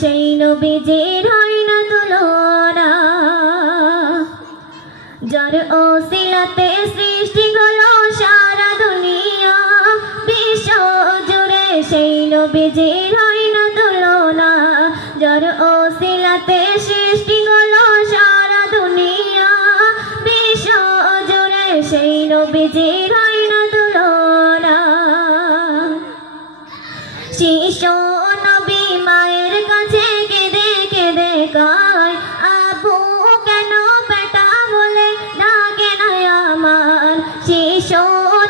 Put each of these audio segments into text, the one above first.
সেই নবীজির হয় না তুলনা, যার ওসিলাতে সৃষ্টি হলো সারা দুনিয়া, বিশ্ব জুড়ে সেই নবীজির হয় না তুলনা, যার ওসিলাতে সৃষ্টি হলো সারা দুনিয়া, বিশ্ব জুড়ে সেই নবীজির হয় না তুলনা। শিশু নবী মায়ের কাছে কেঁদে কেঁদে কয়, আবু কেন বেটা বলে ডাকে না আমার। শিশু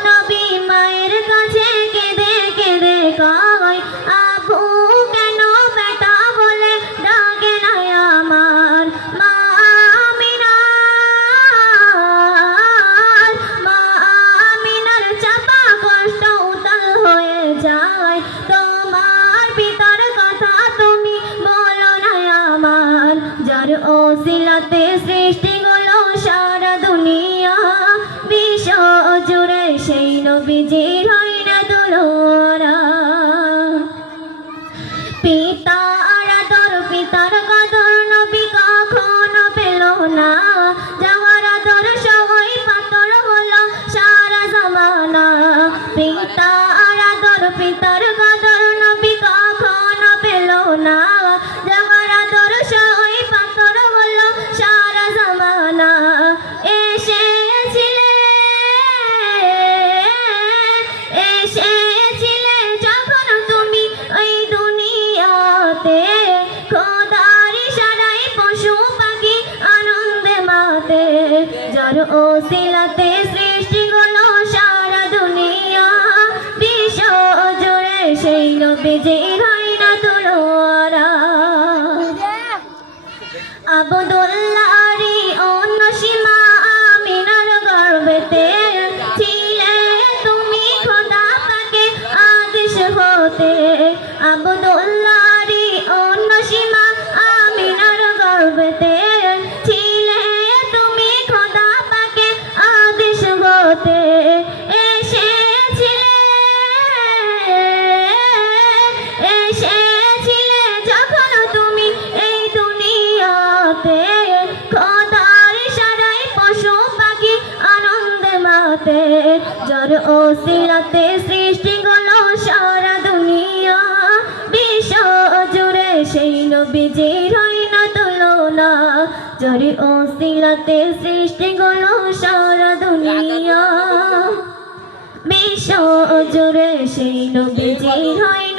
নবী মায়ের কাছে কেঁদে কেঁদে কয়, আবু কেন বেটা বলে ডাকে না আমার। মা আমিনার চাপা কষ্ট উতাল হয়ে যায়, তোমার পিতার কথা তুমি বলো না আমার। যার ওসিলাতে সৃষ্টি হলো সারা দুনিয়া, বিশ্ব জুড়ে সেই নবীজির হয় না তুলনা। পিতার আদর পিতার কদর নবী কখনো পেল না, যাওয়ার আদর সবাই পাথর হলো সারা জমানা। পিতার আদর পিতার কদর নবী কখনো পেল না, যাওয়ার আদর সবাই পাথর হলো সারা জমানা। এসেছিলে যখন তুমি ওই দুনিয়াতে, খোদার ইশারায় পশু পাখি আনন্দে মাতে, যার ওসিলাতে সৃষ্টি হলো সারা দুনিয়া, বিশ্ব জুড়ে সেই নবীজির হয় না তুলনা। আব্দুল্লাহরই অন্য সীমা আমিনার গর্ভেতে, ছিলে তুমি খোদা পাকে আদেশ হতে। আব্দুল্লাহরই অন্য সীমা আমিনার গর্ভেতে, ছিলে তুমি খোদা পাকে আদেশ হতে। এসেছিলে যখন তুমি এই দুনিয়াতে, খোদার ইশারায় পশু পাখি আনন্দে মাতে, যার ওসিলাতে সৃষ্টি হলো সারা দুনিয়া, বিশ্ব জুড়ে সেই নবীজির হয় না তুলনা, যার ওসিলাতে সৃষ্টি হলো সারা দুনিয়া, বিশ্ব জুড়ে সেই নবীজির হয়